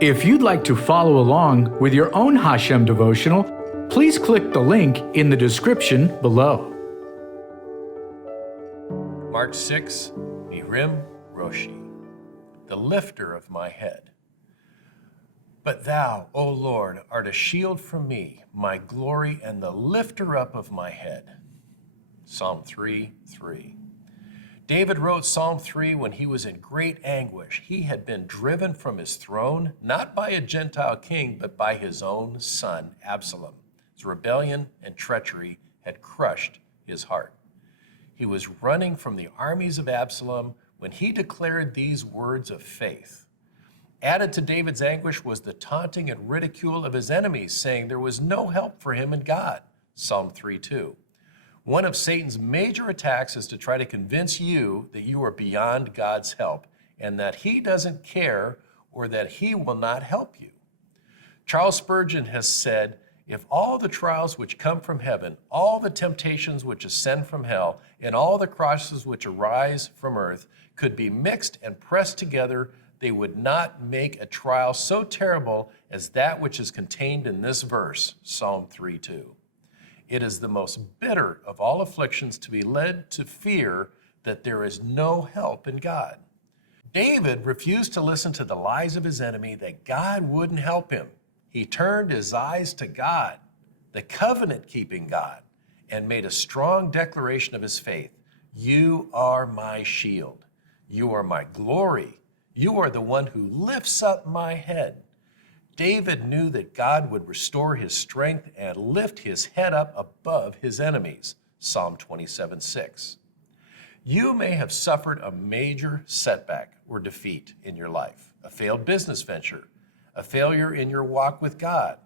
If you'd like to follow along with your own HaShem devotional, please click the link in the description below. March 6, MERIM, ROSHI, the lifter of my head. But thou, O Lord, art a shield for me, my glory, and the lifter up of my head. Psalm 3:3. David wrote Psalm 3 when he was in great anguish. He had been driven from his throne, not by a Gentile king, but by his own son, Absalom. His rebellion and treachery had crushed his heart. He was running from the armies of Absalom when he declared these words of faith. Added to David's anguish was the taunting and ridicule of his enemies, saying there was no help for him in God, Psalm 3:2. One of Satan's major attacks is to try to convince you that you are beyond God's help and that he doesn't care or that he will not help you. Charles Spurgeon has said, if all the trials which come from heaven, all the temptations which ascend from hell, and all the crosses which arise from earth could be mixed and pressed together, they would not make a trial so terrible as that which is contained in this verse, Psalm 3:2. It is the most bitter of all afflictions to be led to fear that there is no help in God. David refused to listen to the lies of his enemy that God wouldn't help him. He turned his eyes to God, the covenant-keeping God, and made a strong declaration of his faith. You are my shield. You are my glory. You are the one who lifts up my head. David knew that God would restore his strength and lift his head up above his enemies, Psalm 27:6. You may have suffered a major setback or defeat in your life, a failed business venture, a failure in your walk with God,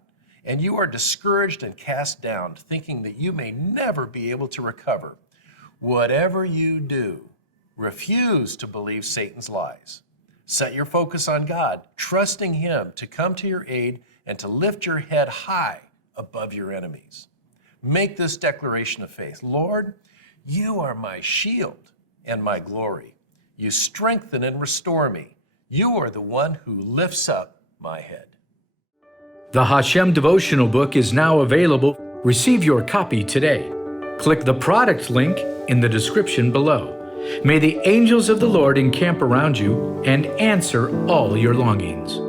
and you are discouraged and cast down, thinking that you may never be able to recover. Whatever you do, refuse to believe Satan's lies. Set your focus on God, trusting him to come to your aid and to lift your head high above your enemies. Make this declaration of faith. Lord, you are my shield and my glory. You strengthen and restore me. You are the one who lifts up my head. The HaShem devotional book is now available. Receive your copy today. Click the product link in the description below. May the angels of the Lord encamp around you and answer all your longings.